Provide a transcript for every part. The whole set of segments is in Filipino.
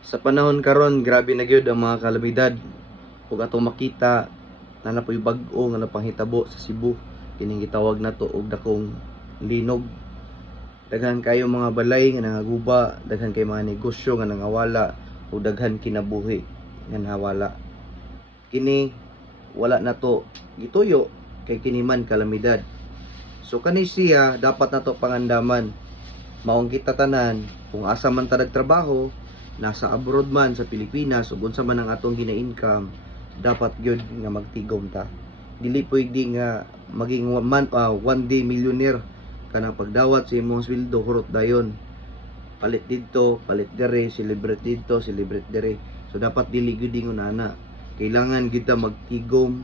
Sa panahon karon, grabe na gyud ang mga kalamidad. Ug atong makita na napoy bag-o nga napanghitabo sa Cebu. Kining gitawag nato og dakong linog. Daghan kayo mga balay nga nangaguba, daghan kay mga negosyo nga nangawala, ug daghan kinabuhi nga nawala. Kini wala nato gituyo kay kini man kalamidad. So kani siya dapat nato pangandaman. Maong kita tanan kung asa man ta nagtrabaho, nasa abroad man sa Pilipinas ug unsa man ang atong gina-income, dapat gyud nga magtigom ta. Dili pwede nga maging one day millionaire kanang pagdawat sa imong sweldo hurot dayon. Palit dito, palit dere, celebrate dito, celebrate dere. So dapat dili gyud ingon ana. Kailangan kita magtigom,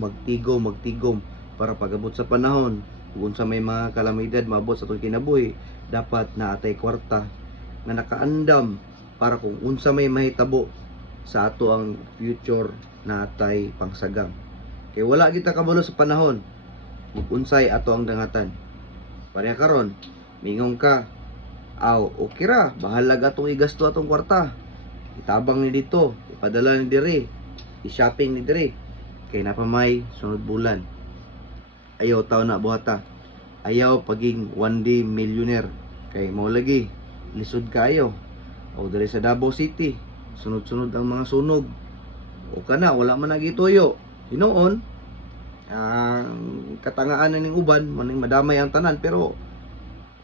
magtigom para pagabot sa panahon kung sa may mga kalamidad maabot sa atong kinabuhi, dapat naatay kwarta nga nakaandam para kung unsa may mahitabo sa ato ang future natay pangsagang. Kay wala kita kabalo sa panahon ug unsay ato ang dangatan. Pareha karon, mingong ka, okay ra, bahala atong igasto atong kwarta. Itabang ni dito, ipadala ni dire, i-shopping ni dire. Kay napamay sunod bulan. Ayaw tao na buhata. Ayaw paging one day millionaire. Kay mo lagi, lisod kayo. O dali sa Davao City, sunod-sunod ang mga sunog. O kana, wala man nagituyo. Hinoon, ang katangaan na ning uban, maning madamay ang tanan, pero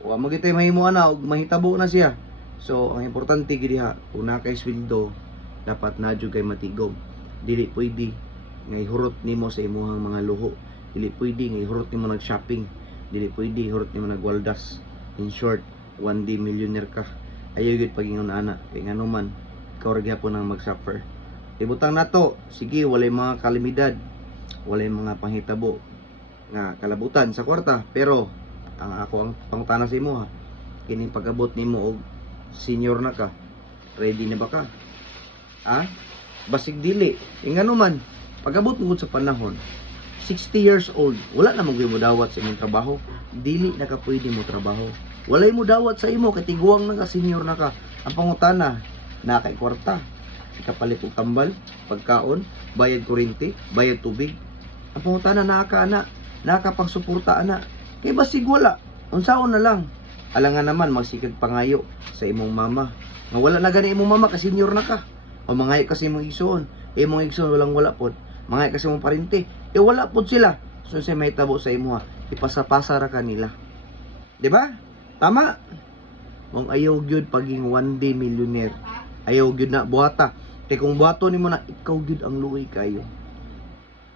wa magitay mahimo ana og mahitabo na siya. So, ang importante gid diha, kung na kay sweldo, dapat na jud kay matigom. Dili pwede nga ihurot nimo sa imong mga luho. Dili pwede nga ihurot nimo nag-shopping. Dili pwede ihurot nimo nagwaldas. In short, one day millionaire ka. Ayaw gid pagingon ana, kay ngano man ikaw ra gyapon ang mag-suffer. Ibutang nato, sige walay mga kalamidad, walay mga panghitabo nga kalabutan sa kwarta, pero ang pangutana sa imo ha, kining pag-abot nimo og senior na ka, ready na ba ka? Ha? Basig dili. Ingano man, pag-abot mo sa panahon, 60 years old, wala na mo dawat sa imong trabaho, dili na ka pwede mo trabaho. Walay mo dawat sa imo, katiguang na ka, senior na ka. Ang pangutana, na kay kwarta, ikapalit og tambal, pagkaon, bayad kuryente, bayad tubig. Ang pangutana, nakapang suporta ana. Kay basig wala, unsaon na lang. Alangan naman magsikag pangayo sa imong mama. Nga wala na gani imong mama kasi senior na ka. O mangayo kasi imong igsoon, imong igsoon walang wala pod. Mangayo kasi imong parente, wala pod sila. So say may tabo sa imo ha, ipasa-pasa ra kanila. 'Di ba? Tama. Kung ayaw gyud paging one day millionaire, ayaw gyud na buhata. Kay kung buhaton nimo na ikaw gyud ang luoy kayo.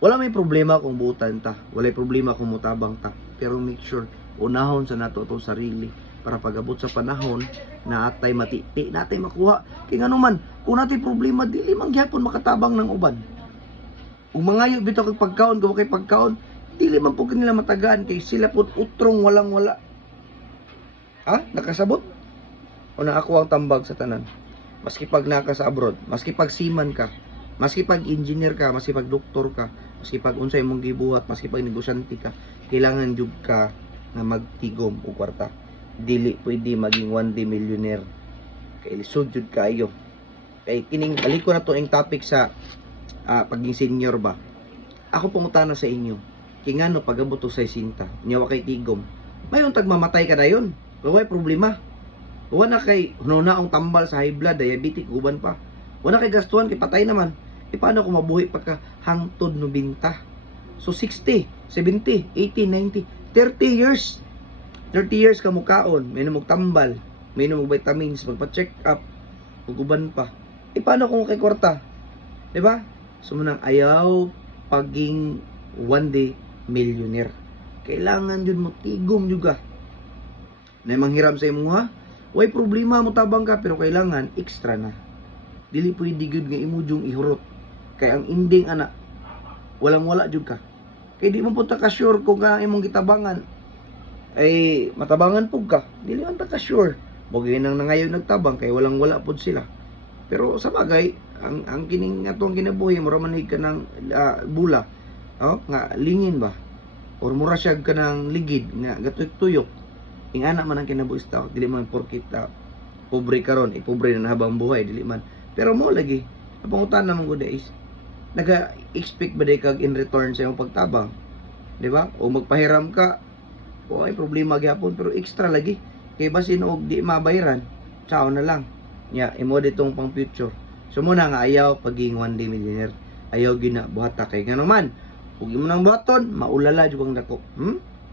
Wala may problema kung buutan ta, wala may problema kung mutabang ta, pero make sure unahon sa nato to sarili para pagabot sa panahon na atay matiti, natay makuha. Kay ngano man, kung natay problema dili man gyapon makatabang ng uban. Ug mangayo bitaw kay pagkaon, gawa kay pagkaon, dili man pud nila matagaan kay sila pud utrong walang wala. Ha? Nakasabot? O na ako ang tambag sa tanan? Maski pag naka sa abroad, maski pag seaman ka, maski pag engineer ka, maski pag doktor ka, maski pag unsay mong gibuhat, maski pag negosyante ka, kailangan jud ka na magtigom og kwarta. Dili pwede maging one day millionaire. Kay lisod jud kaayo. Kay kining aliko na to ang topic sa paging senior ba. Ako pangutana sa inyo. Kay ngano pagabot sa sinta, nyawa kay tigom. Mayon tagmamatay ka dayon. Kaway problema. Wala kay hunaong tambal sa high blood, diabetic, uban pa. Wala kay gastuhan, kay patay naman. Paano kung mabuhi pagka hangtod 90? So 60, 70, 80, 90, 30 years. 30 years ka mukaon, may namog tambal, may namog vitamins, magpa-check up, uban pa. Paano kung kay kwarta? 'Di ba? So munang ayaw paging one day millionaire. Kailangan yun mo tigom juga. Na manghiram sa imo ha? Way problema mo tabang ka pero kailangan extra na. Dili pwede gyud nga imo jung ihurot. Kay ang ending ana walang wala jud ka. Kay di mo punta ka sure kung ka imong gitabangan ay matabangan pug ka. Dili man ta ka sure. Bogay nang nangayon nagtabang kay walang wala pud sila. Pero sa bagay, ang kining atong kinabuhi mura man ka ng bula. Oh, nga lingin ba? Or mura siya ka ng ligid nga gatuyok-tuyok. Ing anak man ang kinabuhi tao, dili man porkit pobre karon, ipobre na habang buhay dili man. Pero mo lagi, ang pangutana man gud is naga-expect ba day kag in return sa imong pagtabang, di ba? O magpahiram ka, o ay problema gyapon, pero extra lagi. Kay basin og di mabayaran, ciao na lang. Nya imo ditong pang future. So mo na nga ayaw paging one day millionaire. Ayaw gina buhata kay nga naman. Ug imo nang buhaton, maulala jud ang dako.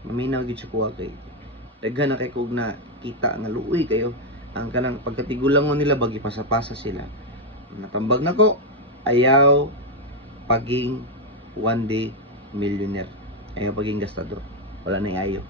Maminaw gid sa kuha kay daghan na kay kog na kita nga luoy kayo ang kanang pagkatigulangon nila bagi pasapasa sila. Natambag nako, ayaw paging one day millionaire. Ayaw paging gastador. Wala na ayaw.